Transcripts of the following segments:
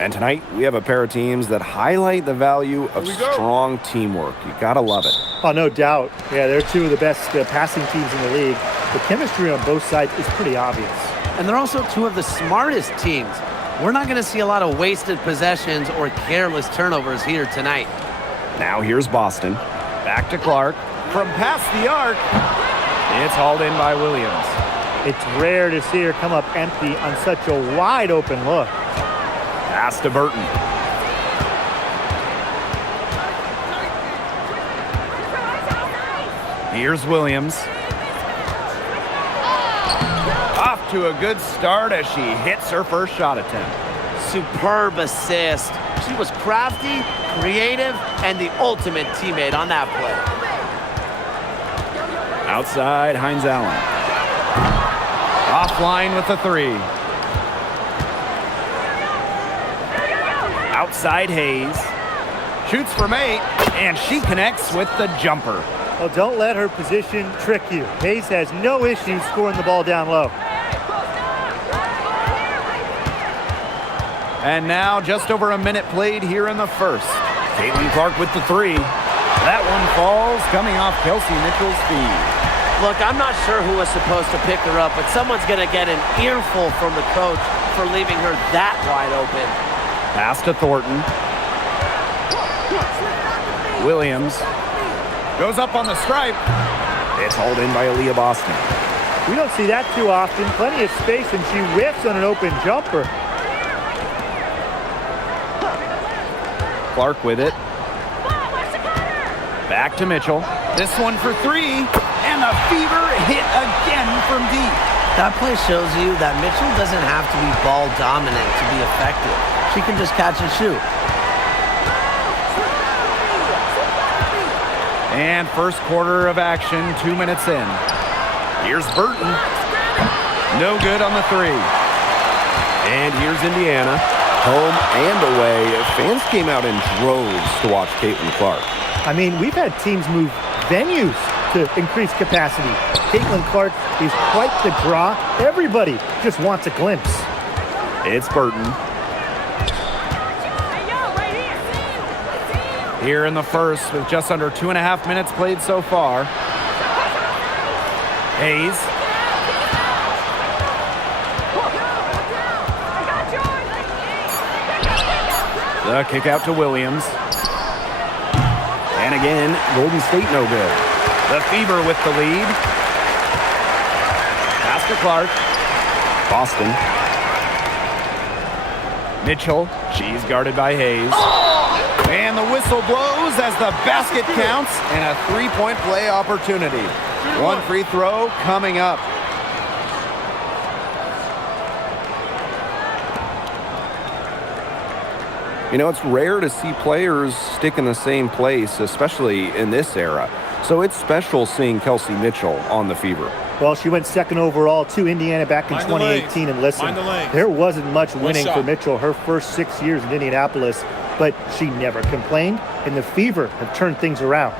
And tonight, we have a pair of teams that highlight the value of strong teamwork. You gotta love it. Oh, no doubt. Yeah, they're two of the best passing teams in the league. The chemistry on both sides is pretty obvious. And they're also two of the smartest teams. We're not going to see a lot of wasted possessions or careless turnovers here tonight. Now here's Boston. Back to Clark. From past the arc, it's hauled in by Williams. It's rare to see her come up empty on such a wide open look. Pass to Burton. Here's Williams. Off to a good start as she hits her first shot attempt. Superb assist. She was crafty, creative, and the ultimate teammate on that play. Outside, Hines Allen. Offline with the three. Outside Hayes. Shoots from 8, and she connects with the jumper. Well, don't let her position trick you. Hayes has no issue scoring the ball down low. And now just over a minute played here in the first. Caitlin Clark with the three. That one falls, coming off Kelsey Mitchell's feed. Look, I'm not sure who was supposed to pick her up, but someone's going to get an earful from the coach for leaving her that wide open. Pass to Thornton. Williams goes up on the stripe. It's hauled in by Aaliyah Boston. We don't see that too often. Plenty of space, and she whiffs on an open jumper. Clark with it. Back to Mitchell. This one for 3, and the Fever hit again from deep. That play shows you that Mitchell doesn't have to be ball dominant to be effective. She can just catch and shoot. And first quarter of action, 2 minutes in. Here's Burton. No good on the 3. And here's Indiana. Home and away. Fans came out in droves to watch Caitlin Clark. I mean, we've had teams move venues to increase capacity. Caitlin Clark is quite the draw. Everybody just wants a glimpse. It's Burton. Here in the first with just under 2.5 minutes played so far. Hayes. The kick out to Williams. And again, Golden State no good. The Fever with the lead. Pass to Clark. Boston. Mitchell. She's guarded by Hayes. And the whistle blows as the basket counts and a 3-point play opportunity. One free throw coming up. You know, it's rare to see players stick in the same place, especially in this era. So it's special seeing Kelsey Mitchell on the Fever. Well, she went second overall to Indiana back in 2018, and listen, there wasn't much winning for Mitchell her first 6 years in Indianapolis, but she never complained, and the Fever have turned things around.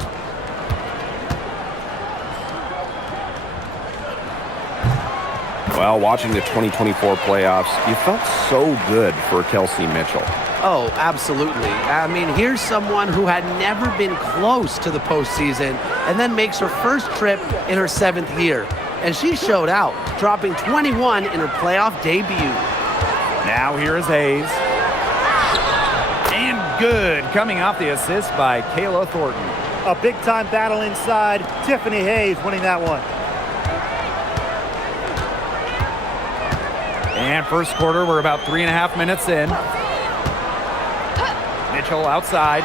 Well, watching the 2024 playoffs, you felt so good for Kelsey Mitchell. Oh, absolutely. I mean, here's someone who had never been close to the postseason and then makes her first trip in her 7th year. And she showed out, dropping 21 in her playoff debut. Now here is Hayes. And good, coming off the assist by Kayla Thornton. A big-time battle inside. Tiffany Hayes winning that one. And first quarter, we're about 3.5 minutes in. Mitchell outside.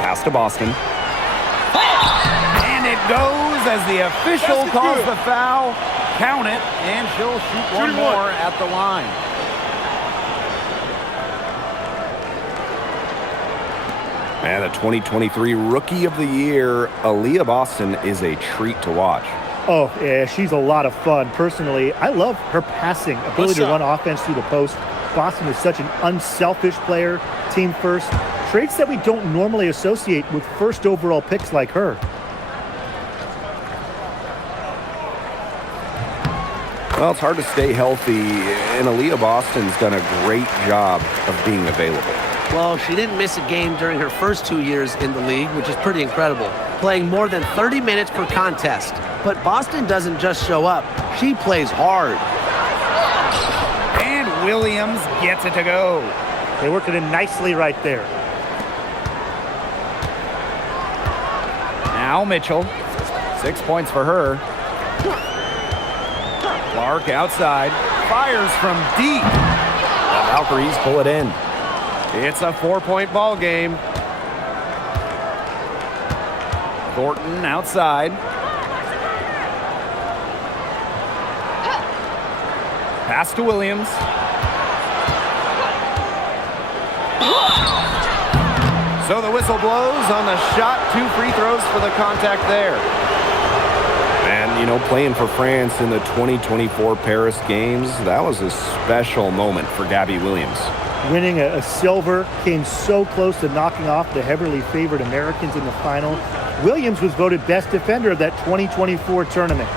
Pass to Boston. And it goes as the official calls the foul. Count it, and she'll shoot one more at the line. And the 2023 Rookie of the Year, Aaliyah Boston, is a treat to watch. Oh, yeah, she's a lot of fun. Personally, I love her passing ability to run offense through the post. Boston is such an unselfish player, team first, traits that we don't normally associate with first overall picks like her. Well, it's hard to stay healthy, and Aaliyah Boston's done a great job of being available. Well, she didn't miss a game during her first 2 years in the league, which is pretty incredible, playing more than 30 minutes per contest. But Boston doesn't just show up. She plays hard. And Williams gets it to go. They worked it in nicely right there. Now Mitchell. 6 points for her. Clark outside. Fires from deep. The Valkyries pull it in. It's a 4-point ball game. Thornton outside. Pass to Williams. So the whistle blows on the shot. 2 free throws for the contact there. And, you know, playing for France in the 2024 Paris Games, that was a special moment for Gabby Williams. Winning a silver, came so close to knocking off the heavily favored Americans in the final. Williams was voted best defender of that 2024 tournament.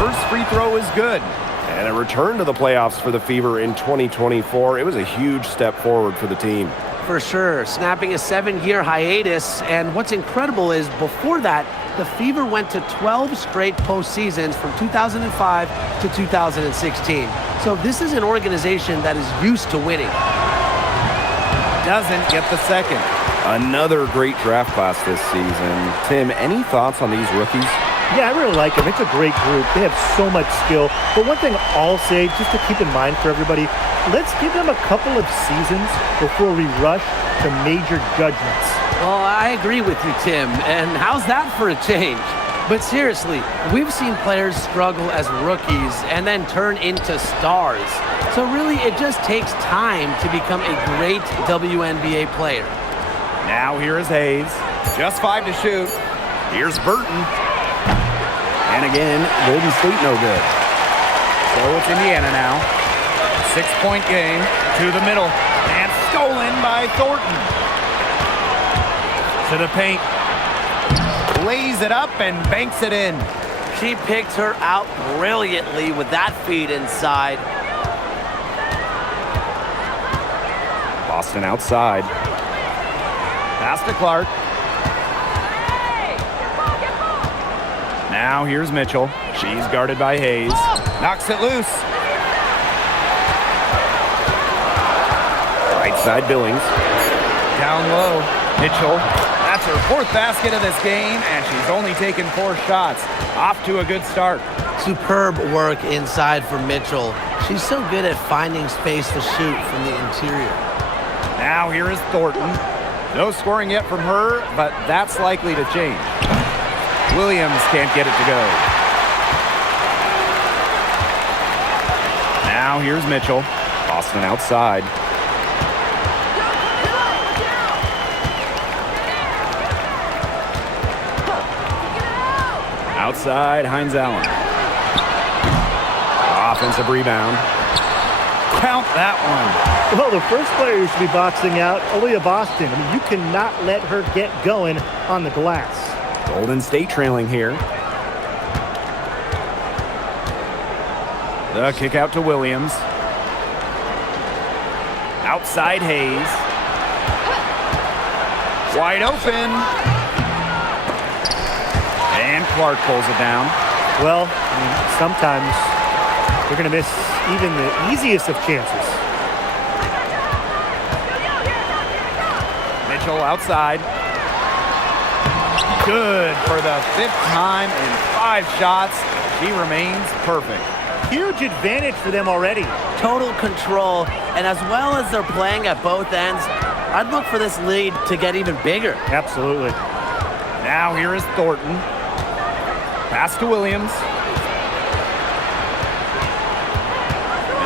First free throw is good. And a return to the playoffs for the Fever in 2024. It was a huge step forward for the team. For sure, snapping a 7-year hiatus. And what's incredible is before that, the Fever went to 12 straight postseasons from 2005 to 2016. So this is an organization that is used to winning. Doesn't get the second. Another great draft class this season. Tim, any thoughts on these rookies? Yeah, I really like them. It's a great group. They have so much skill. But one thing I'll say, just to keep in mind for everybody, let's give them a couple of seasons before we rush to major judgments. Well, I agree with you, Tim. And how's that for a change? But seriously, we've seen players struggle as rookies and then turn into stars. So really, it just takes time to become a great WNBA player. Now here is Hayes. Just 5 to shoot. Here's Burton. And again, Golden State no good. So it's Indiana now. 6-point game to the middle. And stolen by Thornton. To the paint. Lays it up and banks it in. She picked her out brilliantly with that feed inside. Boston outside. Pass to Clark. Now here's Mitchell. She's guarded by Hayes. Knocks it loose. Right side Billings. Down low. Mitchell. That's her 4th basket of this game, and she's only taken 4 shots. Off to a good start. Superb work inside for Mitchell. She's so good at finding space to shoot from the interior. Now here is Thornton. No scoring yet from her, but that's likely to change. Williams can't get it to go. Now here's Mitchell. Boston outside. Outside, Hines Allen. Offensive rebound. Count that one. Well, the first player who should be boxing out, Aaliyah Boston. I mean, you cannot let her get going on the glass. Golden State trailing here. The kick out to Williams. Outside Hayes. Wide open. And Clark pulls it down. Well, I mean, sometimes you're going to miss even the easiest of chances. Mitchell outside. Good for the 5th time in 5 shots. She remains perfect. Huge advantage for them already. Total control, and as well as they're playing at both ends, I'd look for this lead to get even bigger. Absolutely. Now here is Thornton. Pass to Williams.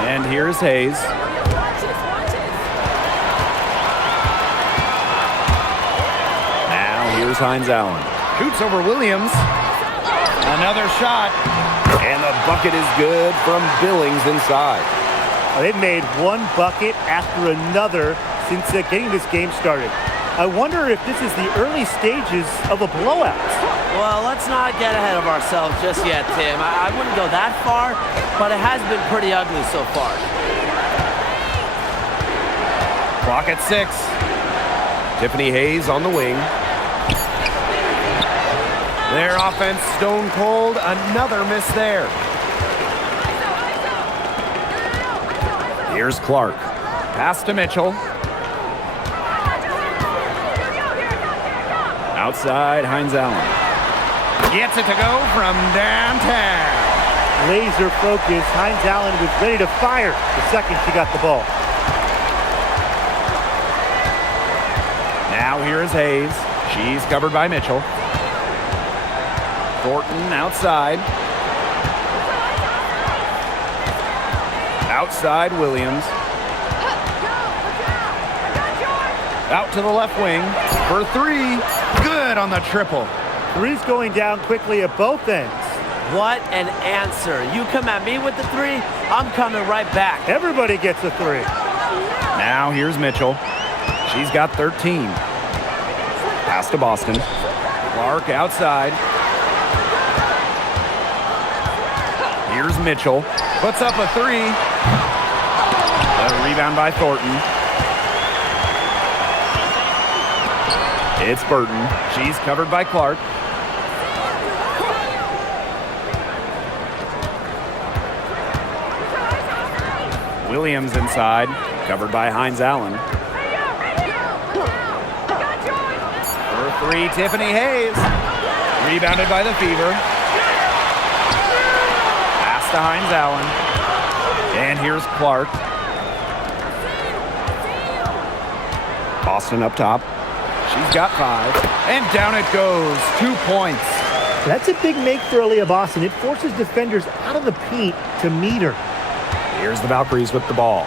And here's Hayes. Now here's Hines Allen. Shoots over Williams. Another shot. And the bucket is good from Billings inside. They've made one bucket after another since getting this game started. I wonder if this is the early stages of a blowout. Well, let's not get ahead of ourselves just yet, Tim. I wouldn't go that far, but it has been pretty ugly so far. Clock at 6. Tiffany Hayes on the wing. Their offense stone cold. Another miss there. Here's Clark. Pass to Mitchell. Outside, Hines Allen. Gets it to go from downtown. Laser focus. Hines Allen was ready to fire the second she got the ball. Now here is Hayes. She's covered by Mitchell. Thornton outside. Outside Williams. Out to the left wing for 3. Good on the triple. Three's going down quickly at both ends. What an answer. You come at me with the 3, I'm coming right back. Everybody gets a 3. Now here's Mitchell. She's got 13. Pass to Boston. Clark outside. Here's Mitchell. Puts up a 3. A rebound by Thornton. It's Burton. She's covered by Clark. Williams inside, covered by Hines Allen. For 3, Tiffany Hayes. Rebounded by the Fever. Pass to Hines Allen. And here's Clark. Boston up top. She's got 5. And down it goes. 2 points. That's a big make for Aaliyah Boston. It forces defenders out of the paint to meet her. Here's the Valkyries with the ball.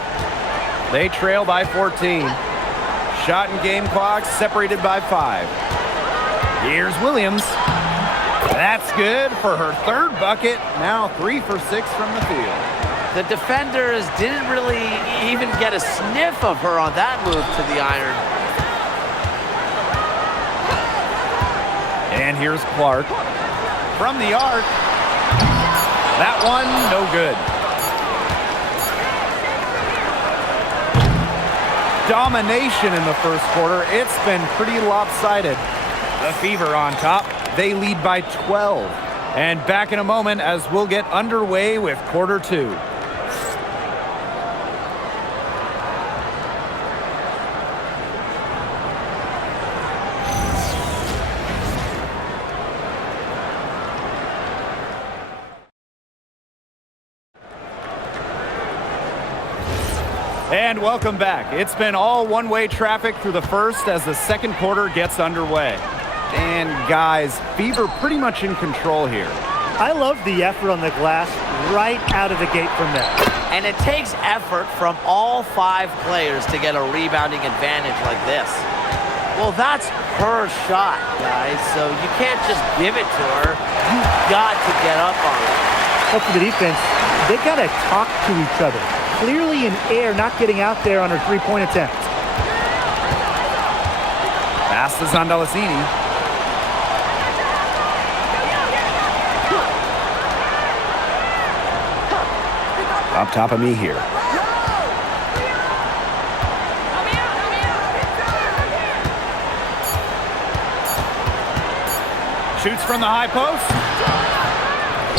They trail by 14. Shot and game clock separated by 5. Here's Williams. That's good for her 3rd bucket. Now 3 for 6 from the field. The defenders didn't really even get a sniff of her on that move to the iron. And here's Clark. From the arc. That one, no good. Domination in the first quarter. It's been pretty lopsided. The Fever on top. They lead by 12. And back in a moment as we'll get underway with quarter 2. And welcome back. It's been all one-way traffic through the first as the second quarter gets underway. And guys, Fever pretty much in control here. I love the effort on the glass right out of the gate from them. And it takes effort from all 5 players to get a rebounding advantage like this. Well, that's her shot, guys, so you can't just give it to her. You've got to get up on it. Well, for the defense, they got to talk to each other. Clearly in air, not getting out there on her 3-point attempt. Pass to Zondalacini. Up top of me here. Shoots from the high post.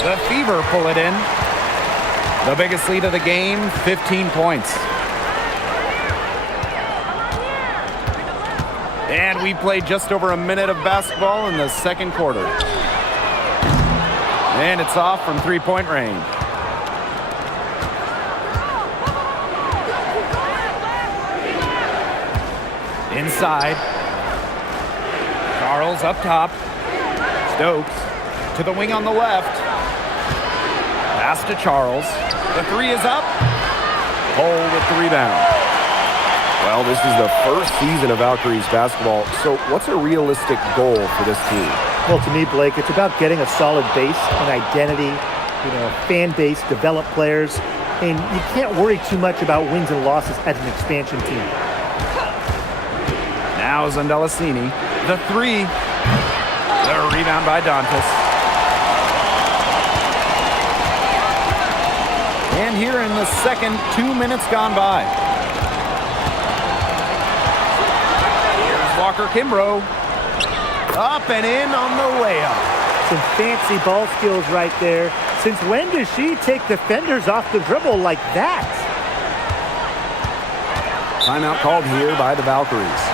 The Fever pull it in. The biggest lead of the game, 15 points. And we played just over a minute of basketball in the second quarter. And it's off from 3-point range. Inside. Charles up top. Stokes to the wing on the left. Pass to Charles. The 3 is up. Hole with the rebound. Well, this is the first season of Valkyries basketball. So what's a realistic goal for this team? Well, to me, Blake, it's about getting a solid base, an identity, a fan base, develop players. And you can't worry too much about wins and losses as an expansion team. Now Zundelicini. The three. The rebound by Dantas. And here in the second, 2 minutes gone by. Here's Walker Kimbrough. Up and in on the layup. Some fancy ball skills right there. Since when does she take defenders off the dribble like that? Timeout called here by the Valkyries.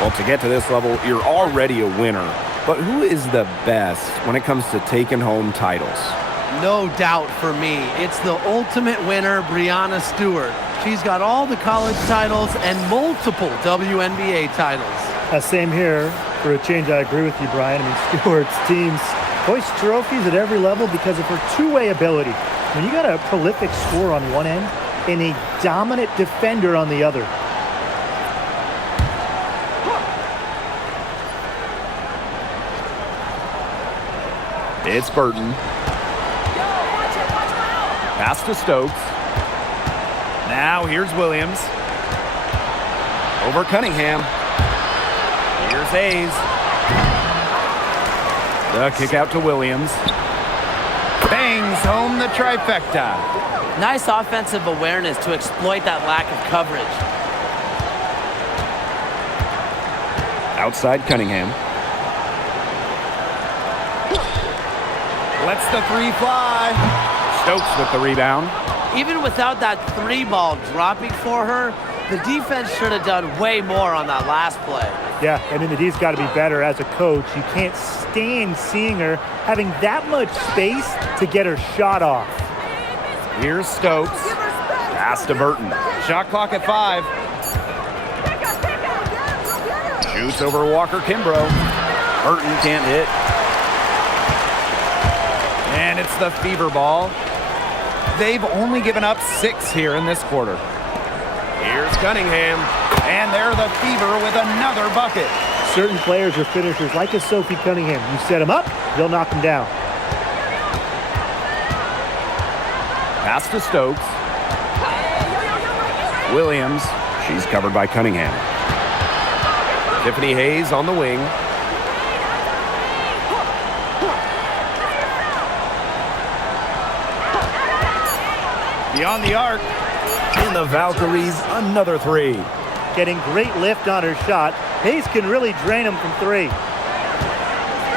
Well, to get to this level, you're already a winner. But who is the best when it comes to taking home titles? No doubt for me. It's the ultimate winner, Breanna Stewart. She's got all the college titles and multiple WNBA titles. Same here. For a change, I agree with you, Brian. I mean, Stewart's teams hoist trophies at every level because of her two-way ability. When you got a prolific scorer on one end and a dominant defender on the other. It's Burton. Pass to Stokes. Now here's Williams. Over Cunningham. Here's Hayes. The kick out to Williams. Bangs home the trifecta. Nice offensive awareness to exploit that lack of coverage. Outside Cunningham. Lets the three fly. Stokes with the rebound. Even without that three ball dropping for her, the defense should have done way more on that last play. Yeah, I mean, the D's got to be better as a coach. You can't stand seeing her having that much space to get her shot off. Here's Stokes. Pass to Burton. Shot clock at 5. Shoots over Walker Kimbrough. Burton can't hit. And it's the Fever ball. They've only given up 6 here in this quarter. Here's Cunningham. And they're the Fever with another bucket. Certain players are finishers like a Sophie Cunningham. You set them up, they'll knock them down. Pass to Stokes. Williams. She's covered by Cunningham. Tiffany Hayes on the wing. Beyond the arc. And the Valkyries, another 3. Getting great lift on her shot. Hayes can really drain them from 3.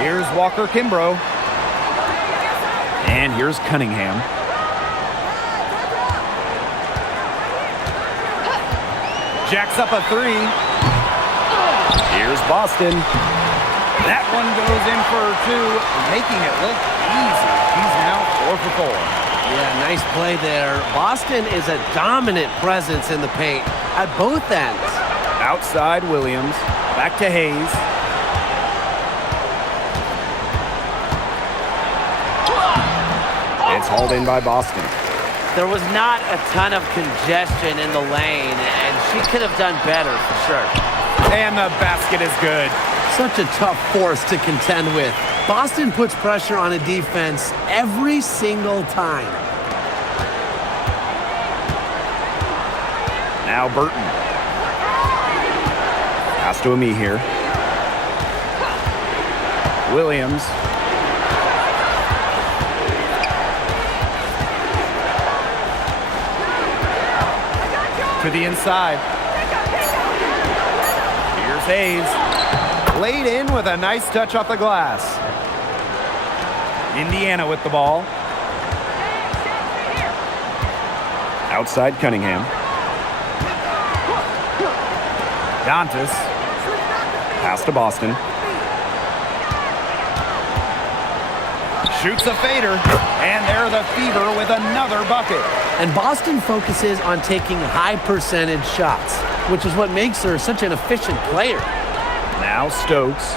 Here's Walker Kimbrough. And here's Cunningham. Jacks up a 3. Here's Boston. That one goes in for 2, making it look easy. She's now 4 for 4. Yeah, nice play there. Boston is a dominant presence in the paint at both ends. Outside Williams. Back to Hayes. It's hauled in by Boston. There was not a ton of congestion in the lane, and she could have done better for sure. And the basket is good. Such a tough force to contend with. Boston puts pressure on a defense every single time. Now Burton. Pass to Ami here. Williams. To the inside. Here's Hayes. Laid in with a nice touch off the glass. Indiana with the ball. Outside Cunningham. Dantas. Pass to Boston. Shoots a fader. And they're the Fever with another bucket. And Boston focuses on taking high percentage shots, which is what makes her such an efficient player. Now Stokes.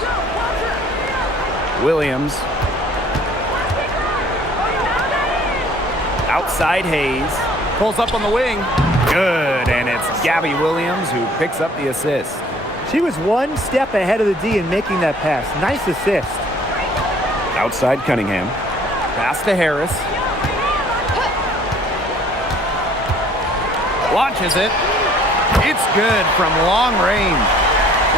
Williams. Outside Hayes. Pulls up on the wing. Good, and it's Gabby Williams who picks up the assist. She was one step ahead of the D in making that pass. Nice assist. Outside Cunningham. Pass to Harris. Launches it. It's good from long range.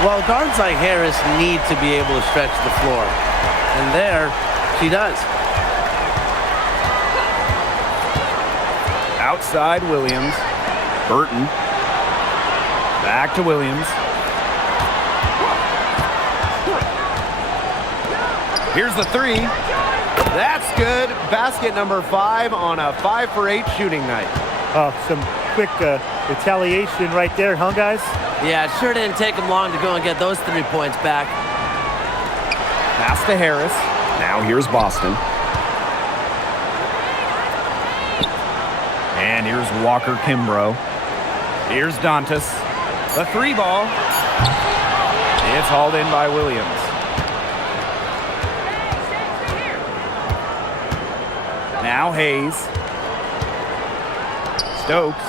Well, guards like Harris need to be able to stretch the floor. And there, she does. Outside Williams. Burton. Back to Williams. Here's the three. That's good. Basket number 5 on a 5 for 8 shooting night. Oh, some quick retaliation right there, huh, guys? Yeah, it sure didn't take them long to go and get those 3 points back. Pass to Harris. Now here's Boston. And here's Walker Kimbrough. Here's Dantas. The 3 ball. It's hauled in by Williams. Now Hayes. Stokes.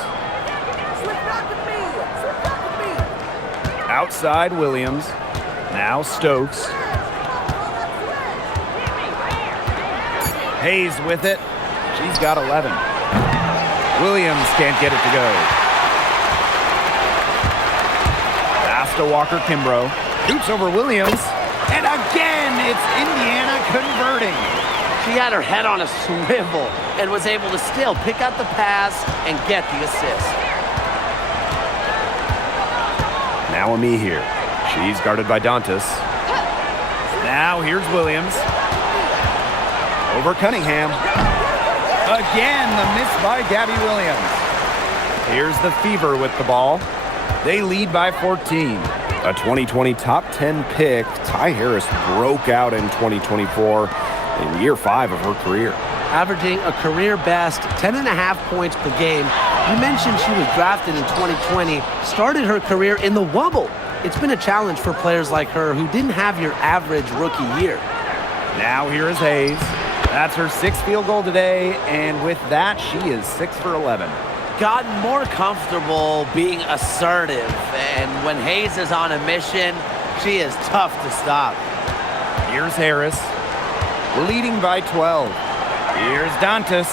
Outside Williams. Now Stokes. Hayes with it. She's got 11. Williams can't get it to go. Pass to Walker Kimbrough. Shoots over Williams. And again, it's Indiana converting. She had her head on a swivel and was able to still pick out the pass and get the assist. Now Ami here. She's guarded by Dantas. Now here's Williams. Over Cunningham. Again, the miss by Gabby Williams. Here's the Fever with the ball. They lead by 14. A 2020 top 10 pick, Ty Harris broke out in 2024 in year 5 of her career. Averaging a career best 10.5 points per game. You mentioned she was drafted in 2020, started her career in the Wubble. It's been a challenge for players like her who didn't have your average rookie year. Now here is Hayes. That's her 6th field goal today, and with that, she is 6 for 11. Gotten more comfortable being assertive, and when Hayes is on a mission, she is tough to stop. Here's Harris. Leading by 12. Here's Dantas.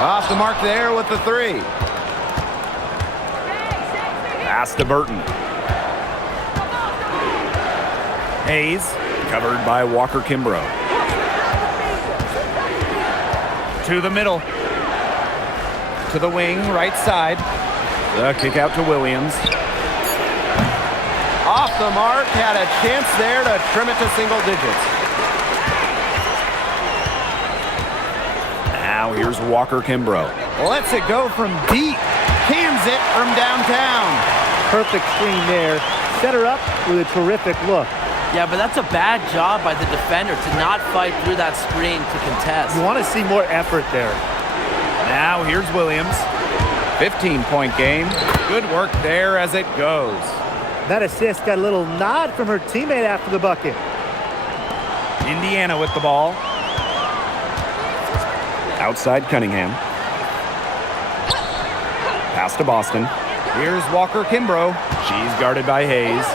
Off the mark there with the 3. Pass to Burton. Hayes, covered by Walker Kimbrough. To the middle. To the wing, right side. The kick out to Williams. Off the mark, had a chance there to trim it to single digits. Now here's Walker Kimbrough. Lets it go from deep. Cans it from downtown. Perfect screen there. Set her up with a terrific look. Yeah, but that's a bad job by the defender to not fight through that screen to contest. You want to see more effort there. Now here's Williams. 15-point game. Good work there as it goes. That assist got a little nod from her teammate after the bucket. Indiana with the ball. Outside Cunningham. Pass to Boston. Here's Walker Kimbrough. She's guarded by Hayes.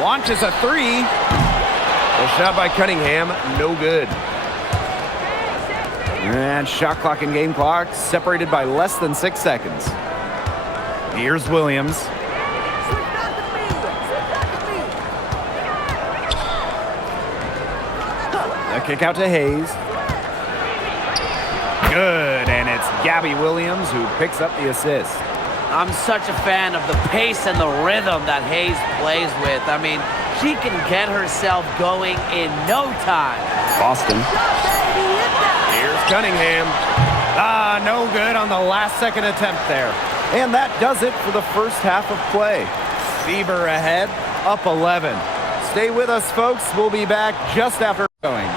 Launches a 3. A shot by Cunningham. No good. And shot clock and game clock separated by less than 6 seconds. Here's Williams. A kick out to Hayes. Good, and it's Gabby Williams who picks up the assist. I'm such a fan of the pace and the rhythm that Hayes plays with. I mean, she can get herself going in no time. Boston. Here's Cunningham. No good on the last second attempt there. And that does it for the first half of play. Fever ahead, up 11. Stay with us, folks. We'll be back just after going.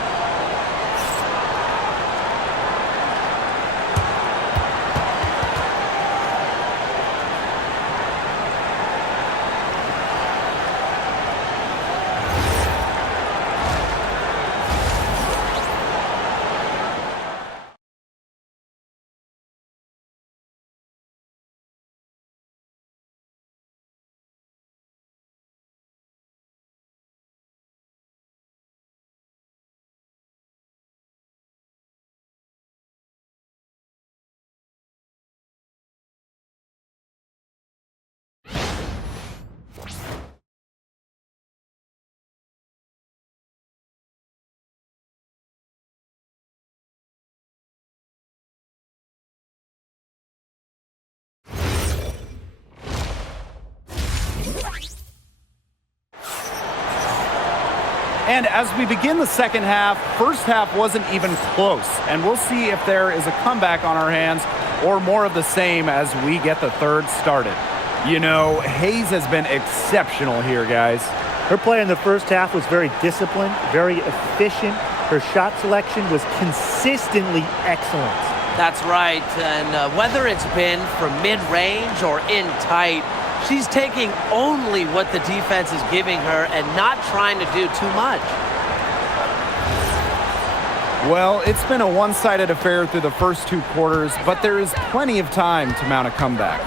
And as we begin the second half, first half wasn't even close. And we'll see if there is a comeback on our hands or more of the same as we get the third started. You know, Hayes has been exceptional here, guys. Her play in the first half was very disciplined, very efficient. Her shot selection was consistently excellent. That's right, and whether it's been from mid-range or in tight, she's taking only what the defense is giving her and not trying to do too much. Well, it's been a one-sided affair through the first two quarters, but there is plenty of time to mount a comeback.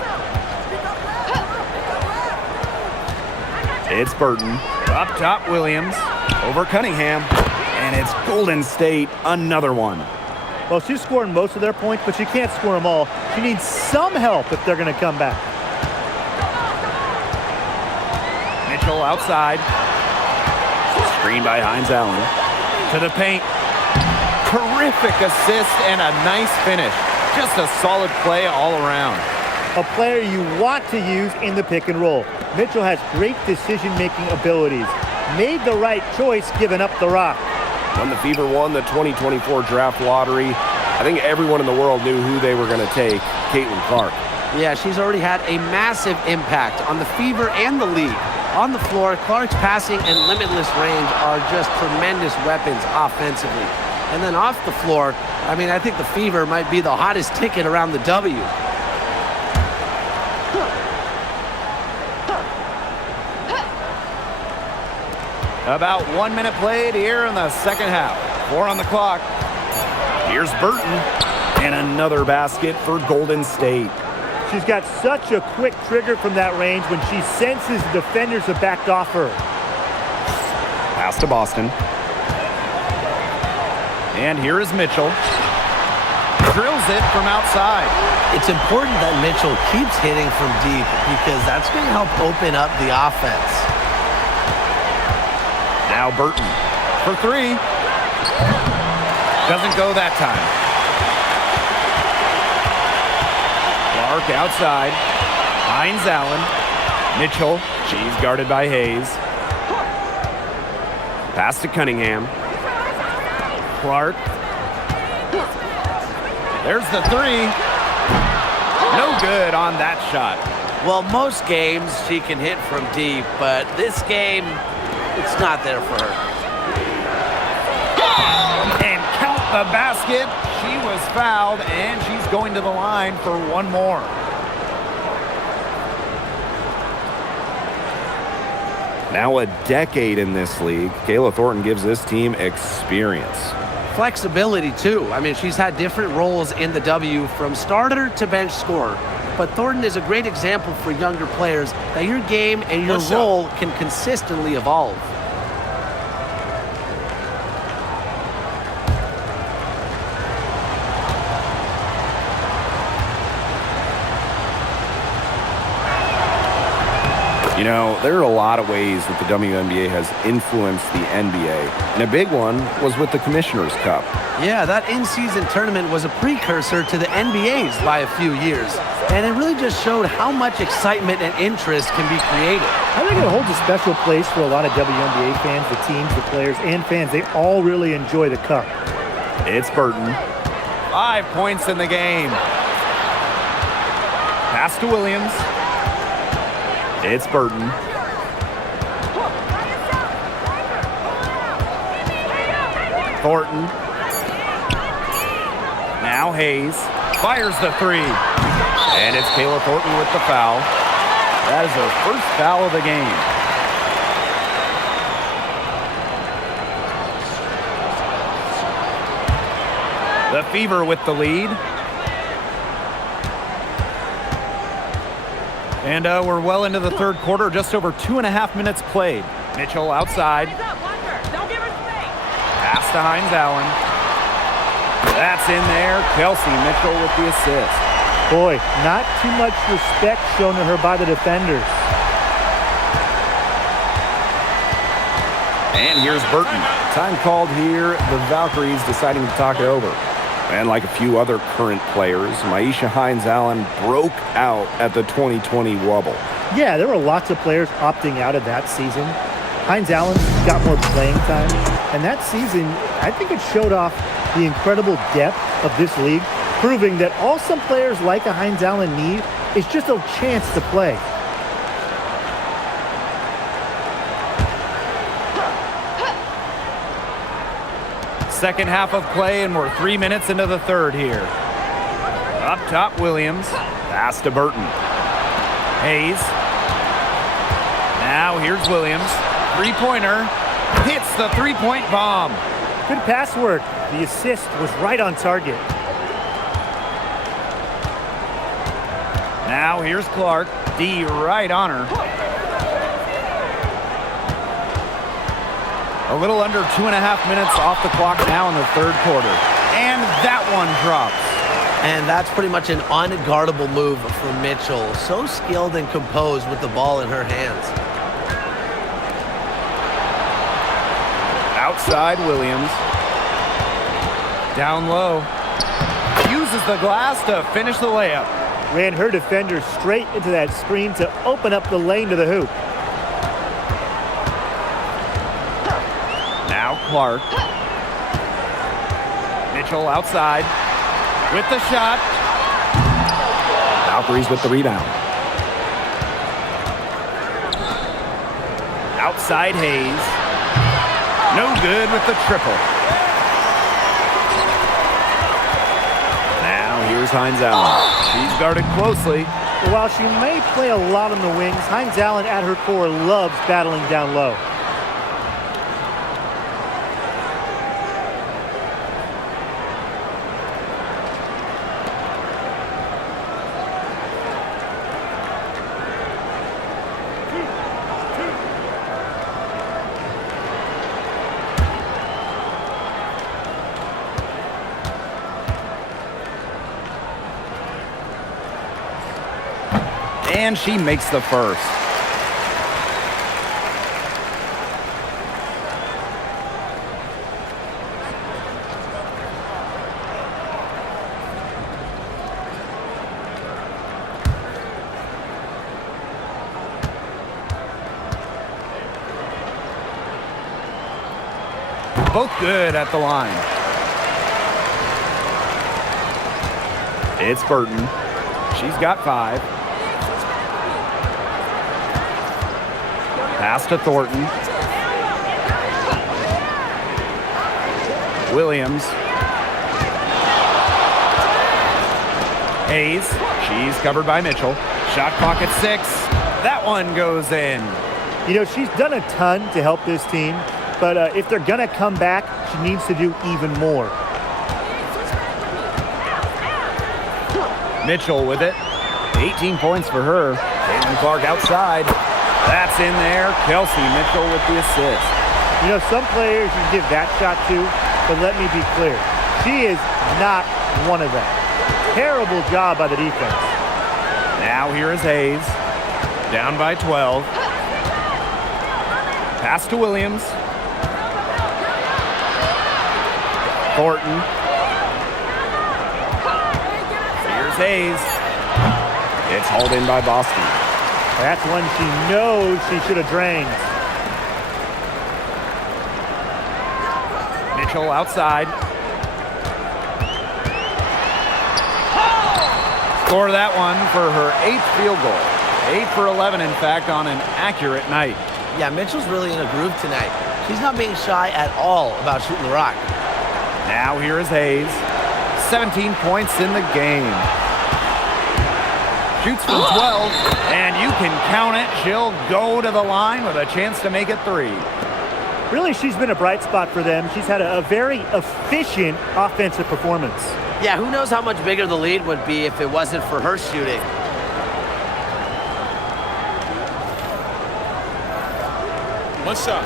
It's Burton. Up top, Williams. Over Cunningham. And it's Golden State, another one. Well, she's scoring most of their points, but she can't score them all. She needs some help if they're going to come back. Mitchell outside. Screen by Hines Allen. To the paint. Terrific assist and a nice finish. Just a solid play all around. A player you want to use in the pick and roll. Mitchell has great decision-making abilities. Made the right choice giving up the rock. When the Fever won the 2024 draft lottery, I think everyone in the world knew who they were going to take, Caitlin Clark. Yeah, she's already had a massive impact on the Fever and the league. On the floor, Clark's passing and limitless range are just tremendous weapons offensively. And then off the floor, I mean, I think the Fever might be the hottest ticket around the W. About 1 minute played here in the second half. 4 on the clock. Here's Burton. And another basket for Golden State. She's got such a quick trigger from that range when she senses the defenders have backed off her. Pass to Boston. And here is Mitchell. Drills it from outside. It's important that Mitchell keeps hitting from deep because that's going to help open up the offense. Now Burton for 3. Doesn't go that time. Clark outside. Hines Allen. Mitchell. She's guarded by Hayes. Pass to Cunningham. Clark. There's the 3. No good on that shot. Well, most games she can hit from deep, but this game, it's not there for her. And count the basket. She was fouled, and she's going to the line for one more. Now a decade in this league, Kayla Thornton gives this team experience. Flexibility, too. I mean, she's had different roles in the W from starter to bench scorer. But Thornton is a great example for younger players that your game and your role can consistently evolve. You know, there are a lot of ways that the WNBA has influenced the NBA, and a big one was with the Commissioner's Cup. Yeah, that in-season tournament was a precursor to the NBA's by a few years, and it really just showed how much excitement and interest can be created. I think it holds a special place for a lot of WNBA fans, the teams, the players, and fans. They all really enjoy the Cup. It's Burton. 5 points in the game. Pass to Williams. It's Burton. Thornton. Now Hayes. Fires the 3. And it's Kayla Thornton with the foul. That is her first foul of the game. The Fever with the lead. And we're well into the third quarter, just over 2.5 minutes played. Mitchell outside. Pass to Hines Allen. That's in there. Kelsey Mitchell with the assist. Boy, not too much respect shown to her by the defenders. And here's Burton. Time called here. The Valkyries deciding to talk it over. And like a few other current players, Maisha Hines Allen broke out at the 2020 Wubble. Yeah, there were lots of players opting out of that season. Hines Allen's got more playing time, and that season, I think it showed off the incredible depth of this league, proving that all some players like a Hines Allen need is just a chance to play. Second half of play, and we're 3 minutes into the third here. Up top, Williams. Pass to Burton. Hayes. Now here's Williams. Three-pointer. Hits the three-point bomb. Good pass work. The assist was right on target. Now here's Clark. D right on her. A little under 2.5 minutes off the clock now in the third quarter. And that one drops. And that's pretty much an unguardable move from Mitchell. So skilled and composed with the ball in her hands. Outside Williams. Down low. Uses the glass to finish the layup. Ran her defender straight into that screen to open up the lane to the hoop. Now Clark. Mitchell outside with the shot. Valkyries with the rebound. Outside Hayes. No good with the triple. Now here's Hines Allen. She's guarded closely. While she may play a lot on the wings, Hines Allen at her core loves battling down low. And she makes the first. Both good at the line. It's Burton. She's got 5. Pass to Thornton. Williams. Hayes. She's covered by Mitchell. Shot clock at 6. That one goes in. You know, she's done a ton to help this team, but if they're going to come back, she needs to do even more. Mitchell with it. 18 points for her. Caitlin Clark outside. That's in there. Kelsey Mitchell with the assist. You know, some players you give that shot to, but let me be clear. She is not one of them. Terrible job by the defense. Now here is Hayes. Down by 12. Pass to Williams. Thornton. Here's Hayes. It's hauled in by Boston. That's one she knows she should have drained. Mitchell outside. Score that one for her 8th field goal. 8 for 11, in fact, on an accurate night. Yeah, Mitchell's really in a groove tonight. She's not being shy at all about shooting the rock. Now here is Hayes. 17 points in the game. Shoots from 12, and you can count it. She'll go to the line with a chance to make it 3. Really, she's been a bright spot for them. She's had a very efficient offensive performance. Yeah, who knows how much bigger the lead would be if it wasn't for her shooting. One shot.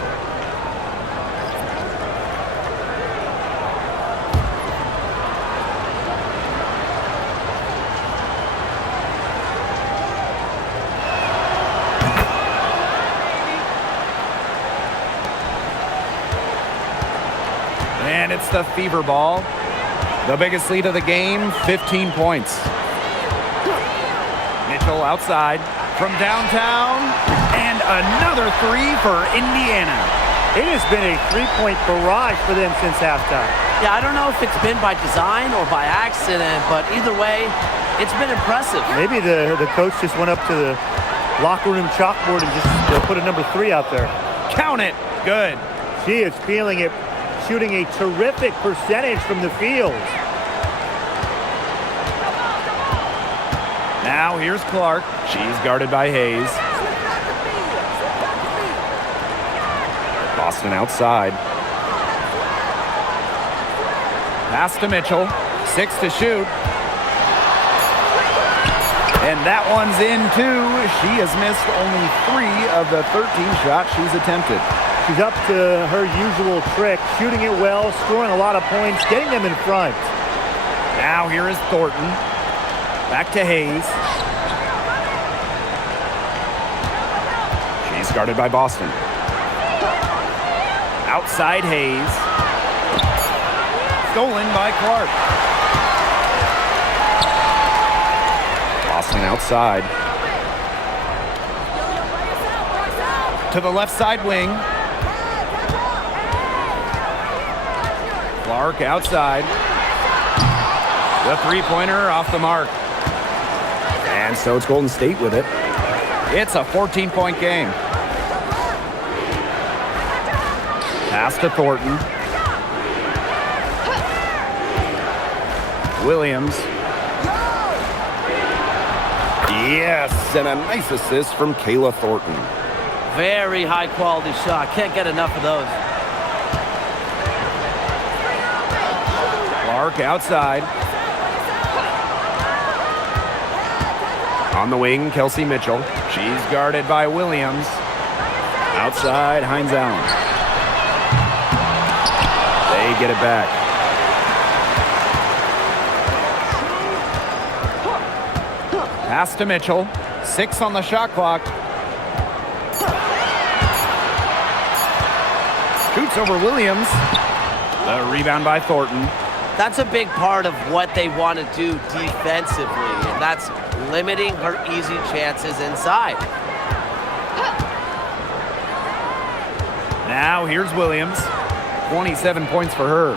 And it's the fever ball. The biggest lead of the game, 15 points. Mitchell outside from downtown and Another three for Indiana. It has been a three-point barrage for them since halftime. Yeah, I don't know if it's been by design or by accident, but either way, it's been impressive. Maybe the coach just went up to the locker room chalkboard and just put a number 3 out there. Count it. Good. She is feeling it, shooting a terrific percentage from the field. Now here's Clark. She's guarded by Hayes. Boston outside. Pass to Mitchell. 6 to shoot. And that one's in too. She has missed only 3 of the 13 shots she's attempted. She's up to her usual trick, shooting it well, scoring a lot of points, getting them in front. Now here is Thornton. Back to Hayes. She's guarded by Boston. Outside Hayes. Stolen by Clark. Boston outside. To the left side wing. Clark outside. The three-pointer off the mark. And so it's Golden State with it. It's a 14-point game. Pass to Thornton. Williams. Yes, and a nice assist from Kayla Thornton. Very high-quality shot. Can't get enough of those. Clark outside. On the wing, Kelsey Mitchell. She's guarded by Williams. Outside, Hines Allen. They get it back. Pass to Mitchell. 6 on the shot clock. Shoots over Williams. The rebound by Thornton. That's a big part of what they want to do defensively, and that's limiting her easy chances inside. Now here's Williams. 27 points for her.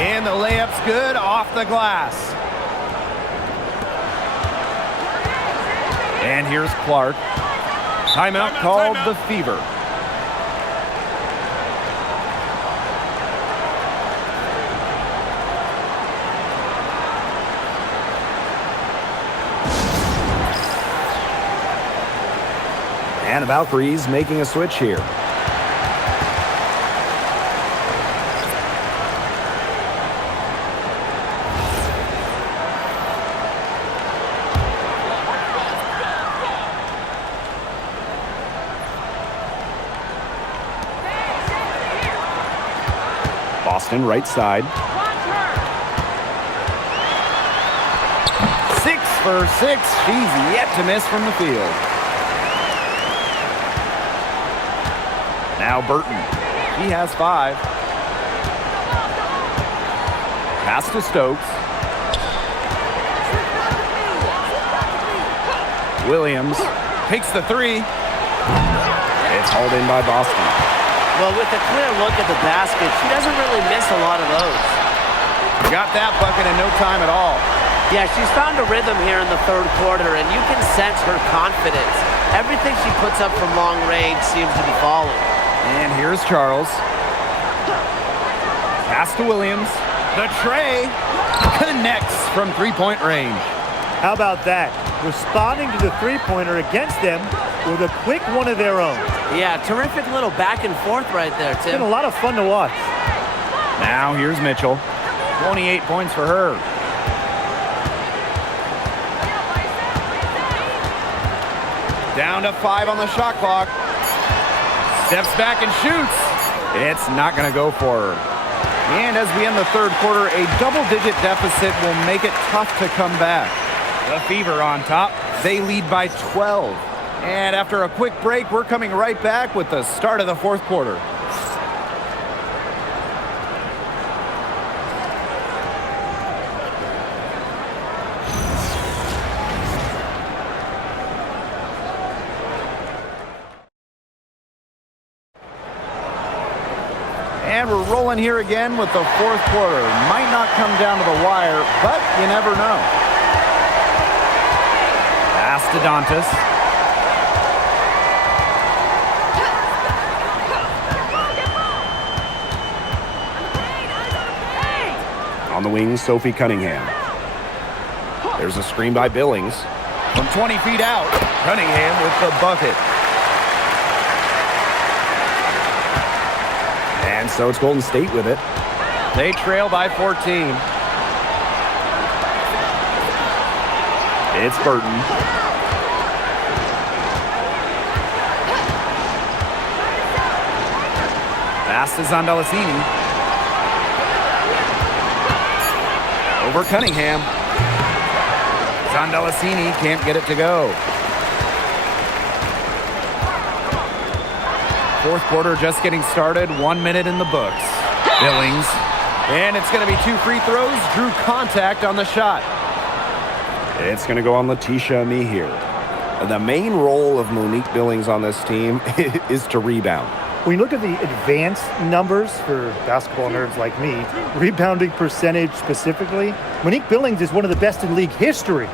And the layup's good off the glass. And here's Clark. Timeout called the Fever. And the Valkyries making a switch here. Boston right side. 6 for 6. She's yet to miss from the field. Now Burton. He has 5. Pass to Stokes. Williams takes the 3. It's hauled in by Boston. Well, with a clear look at the basket, she doesn't really miss a lot of those. Got that bucket in no time at all. Yeah, she's found a rhythm here in the third quarter, and you can sense her confidence. Everything she puts up from long range seems to be falling. And here's Charles. Pass to Williams. The tray connects from three-point range. How about that? Responding to the three-pointer against them with a quick one of their own. Yeah, terrific little back and forth right there, It's Tim. been a lot of fun to watch. Now here's Mitchell. 28 points for her. Down to 5 on the shot clock. Steps back and shoots. It's not going to go for her. And as we end the third quarter, a double-digit deficit will make it tough to come back. The Fever on top. They lead by 12. And after a quick break, we're coming right back with the start of the fourth quarter. And we're rolling here again with the fourth quarter. Might not come down to the wire, but you never know. Pass to Dantas. On the wing, Sophie Cunningham. There's a screen by Billings. From 20 feet out, Cunningham with the bucket. And so it's Golden State with it. They trail by 14. It's Burton. Pass to Zondalicini. Over Cunningham. Zondalicini can't get it to go. Fourth quarter just getting started. 1 minute in the books. Billings. And it's going to be 2 free throws. Drew contact on the shot. It's going to go on Letitia Mihir. The main role of Monique Billings on this team is to rebound. When you look at the advanced numbers for basketball nerds like me, rebounding percentage specifically, Monique Billings is one of the best in league history.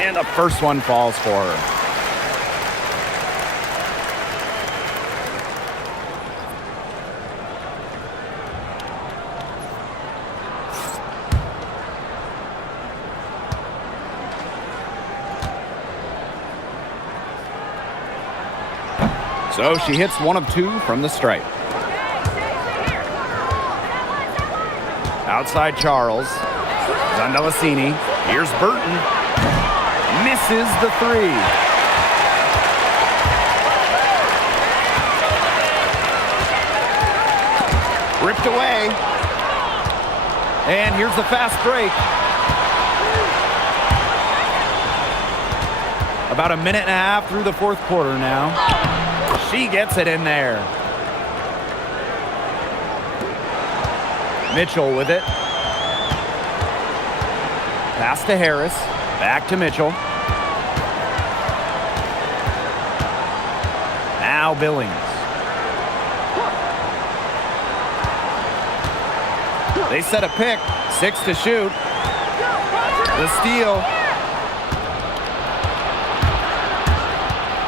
And the first one falls for her. So she hits 1 of 2 from the stripe. Outside Charles. Zondalicini. Here's Burton. Misses the 3. Ripped away. And here's the fast break. About a minute and a half through the fourth quarter now. She gets it in there. Mitchell with it. Pass to Harris. Back to Mitchell. Now Billings. They set a pick. 6 to shoot. The steal.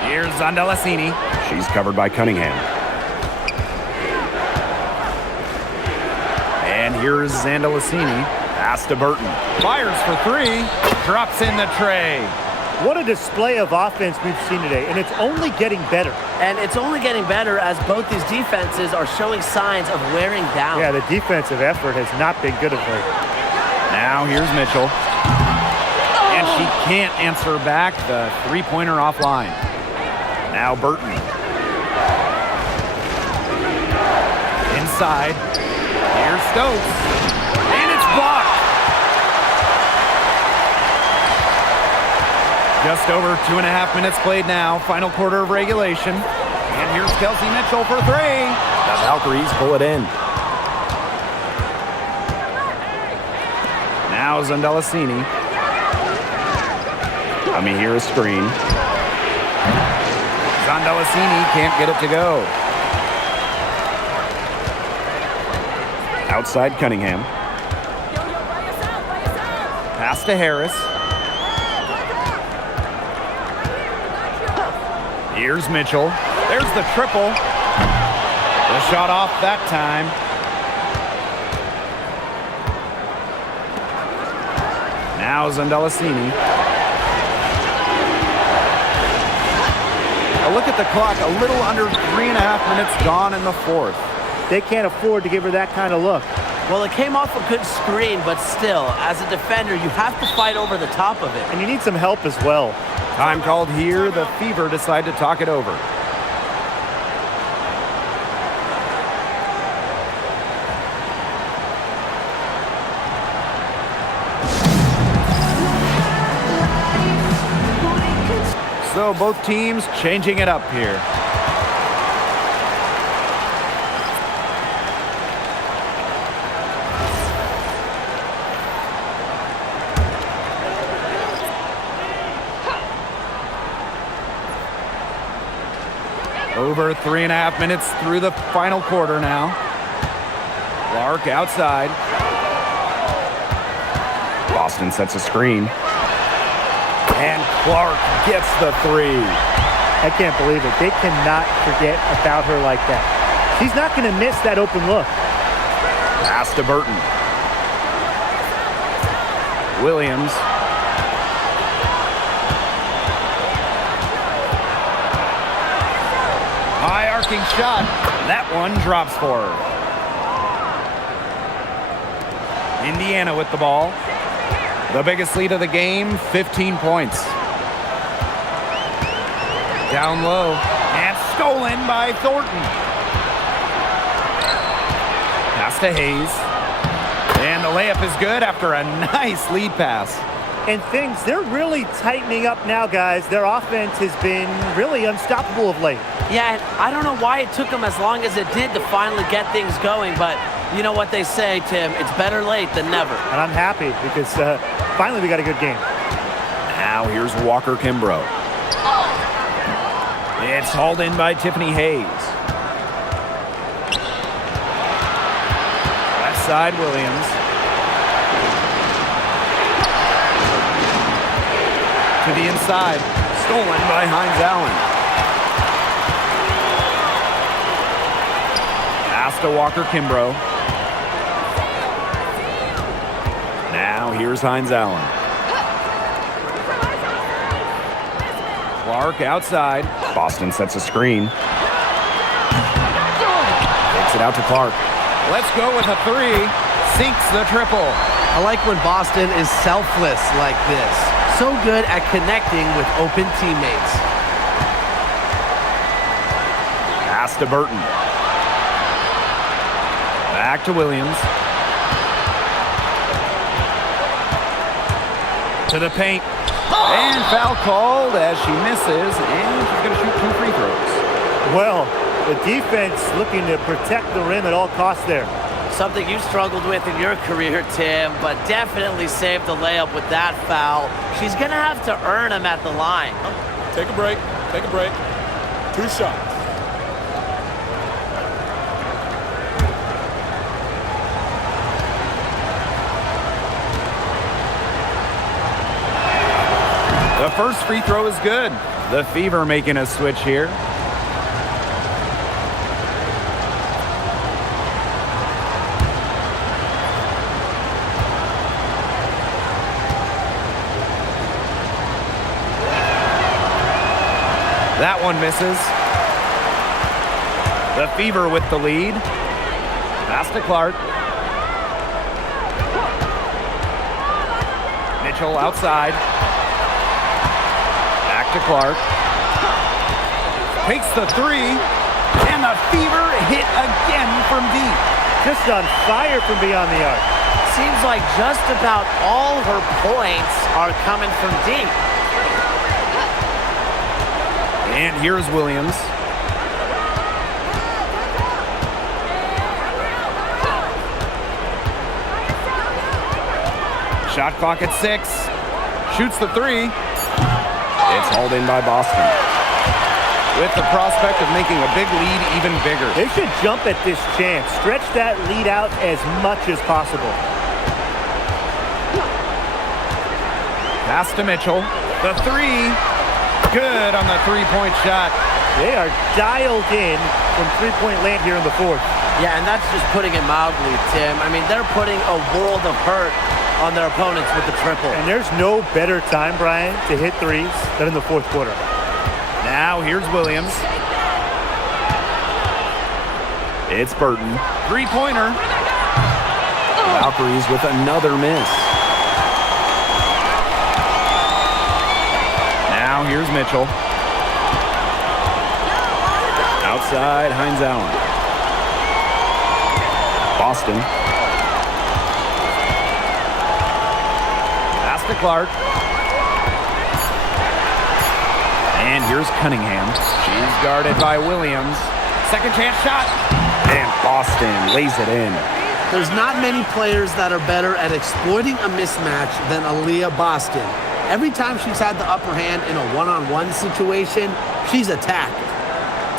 Here's Zondalicini. She's covered by Cunningham. And here's Zondalicini. Pass to Burton. Fires for 3. Drops in the tray. What a display of offense we've seen today, and it's only getting better. And it's only getting better as both these defenses are showing signs of wearing down. Yeah, the defensive effort has not been good of late. Now here's Mitchell. And she can't answer back the three-pointer offline. Now Burton. Inside. Here's Stokes. And it's blocked. Just over 2.5 minutes played now. Final quarter of regulation. And here's Kelsey Mitchell for 3. The Valkyries pull it in. Now Zondalicini. Here a screen. Zondalicini can't get it to go. Outside Cunningham. Pass to Harris. Here's Mitchell. There's the triple. The shot off that time. Now Zondalicini. A look at the clock. A little under 3.5 minutes gone in the fourth. They can't afford to give her that kind of look. Well, it came off a good screen, but still, as a defender, you have to fight over the top of it. And you need some help as well. Time called here. The Fever decide to talk it over. So both teams changing it up here. Over 3.5 minutes through the final quarter now. Clark outside. Boston sets a screen. And Clark gets the three. I can't believe it. They cannot forget about her like that. She's not going to miss that open look. Pass to Burton. Williams. High arcing shot. That one drops for her. Indiana with the ball. The biggest lead of the game, 15 points. Down low. And stolen by Thornton. Pass to Hayes. And the layup is good after a nice lead pass. And they're really tightening up now, guys. Their offense has been really unstoppable of late. Yeah, and I don't know why it took them as long as it did to finally get things going, but you know what they say, Tim, it's better late than never. And I'm happy because finally we got a good game. Now here's Walker Kimbrough. It's hauled in by Tiffany Hayes. Left side, Williams. To the inside. Stolen by Hines Allen. Pass to Walker Kimbrough. Now here's Hines Allen. Clark outside. Boston sets a screen. Takes it out to Clark. Let's go with a three. Sinks the triple. I like when Boston is selfless like this. So good at connecting with open teammates. Pass to Burton. Back to Williams. To the paint. And foul called as she misses, and she's going to shoot 2 free throws. Well, the defense looking to protect the rim at all costs there. Something you struggled with in your career, Tim, but definitely saved the layup with that foul. She's going to have to earn him at the line. Take a break. Take a break. 2 shots. The first free throw is good. The Fever making a switch here. That one misses. The Fever with the lead. Pass to Clark. Mitchell outside. Back to Clark. Takes the three. And the Fever hit again from deep. Just on fire from beyond the arc. Seems like just about all her points are coming from deep. And here's Williams. Shot clock at 6. Shoots the three. It's hauled in by Boston. With the prospect of making a big lead even bigger. They should jump at this chance. Stretch that lead out as much as possible. Pass to Mitchell. The three. Good on the three-point shot. They are dialed in from three-point land here in the fourth. Yeah, and that's just putting it mildly, Tim. I mean, they're putting a world of hurt on their opponents with the triple. And there's no better time, Brian, to hit threes than in the fourth quarter. Now here's Williams. It's Burton. Three-pointer. Valkyries with another miss. Now here's Mitchell. Outside, Hines Allen. Boston. Pass to Clark. And here's Cunningham. She's guarded by Williams. Second chance shot. And Boston lays it in. There's not many players that are better at exploiting a mismatch than Aaliyah Boston. Every time she's had the upper hand in a one-on-one situation, she's attacked.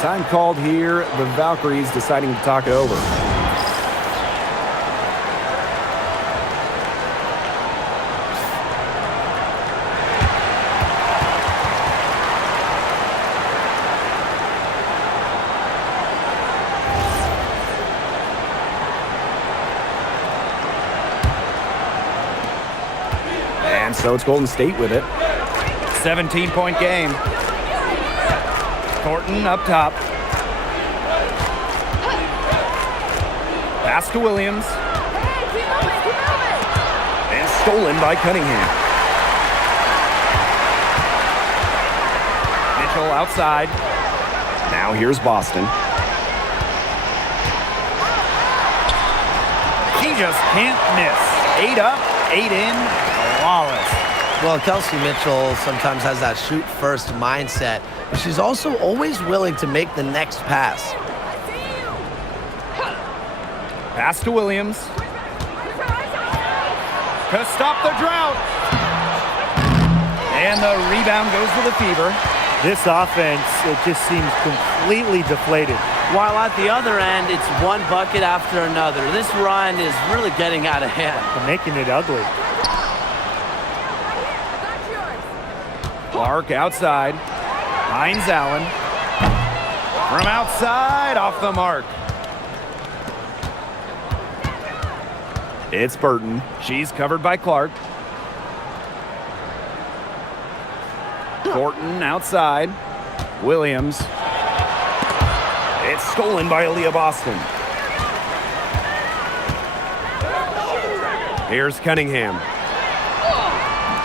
Time called here. The Valkyries deciding to talk it over. And so it's Golden State with it. 17-point game. Thornton up top. Pass to Williams. And stolen by Cunningham. Mitchell outside. Now here's Boston. He just can't miss. 8 up, 8 in, flawless. Well, Kelsey Mitchell sometimes has that shoot-first mindset, but she's also always willing to make the next pass. Pass to Williams. To stop the drought. And the rebound goes to the Fever. This offense, it just seems completely deflated. While at the other end, it's one bucket after another. This run is really getting out of hand. They're making it ugly. Clark outside. Hines Allen. From outside, off the mark. It's Burton. She's covered by Clark. Thornton outside. Williams. It's stolen by Aaliyah Boston. Here's Cunningham.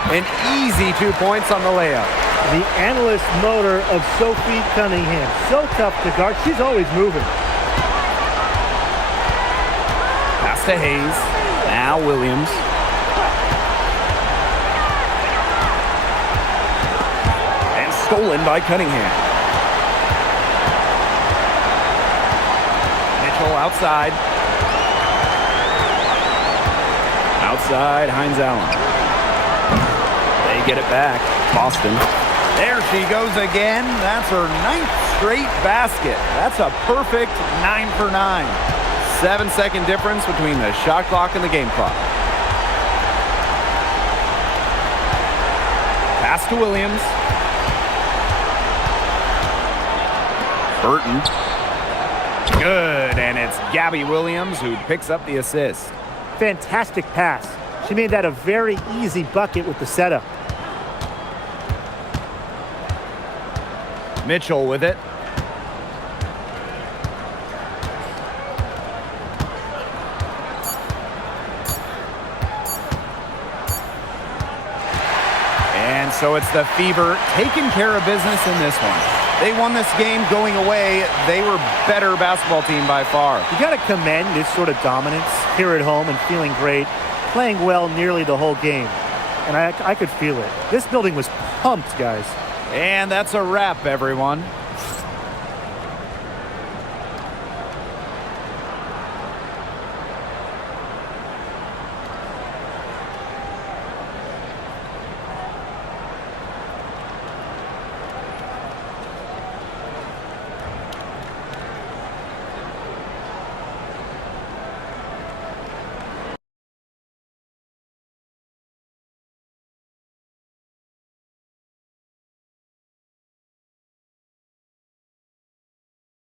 An easy 2 points on the layup. The analyst motor of Sophie Cunningham. So tough to guard. She's always moving. Pass to Hayes. Now Williams. And stolen by Cunningham. Mitchell outside. Outside, Hines Allen. Get it back. Boston. There she goes again. That's her 9th straight basket. That's a perfect 9 for 9. 7-second difference between the shot clock and the game clock. Pass to Williams. Burton. Good, and it's Gabby Williams who picks up the assist. Fantastic pass. She made that a very easy bucket with the setup. Mitchell with it. And so it's the Fever taking care of business in this one. They won this game going away. They were better basketball team by far. You got to commend this sort of dominance here at home and feeling great, playing well nearly the whole game. And I could feel it. This building was pumped, guys. And that's a wrap, everyone.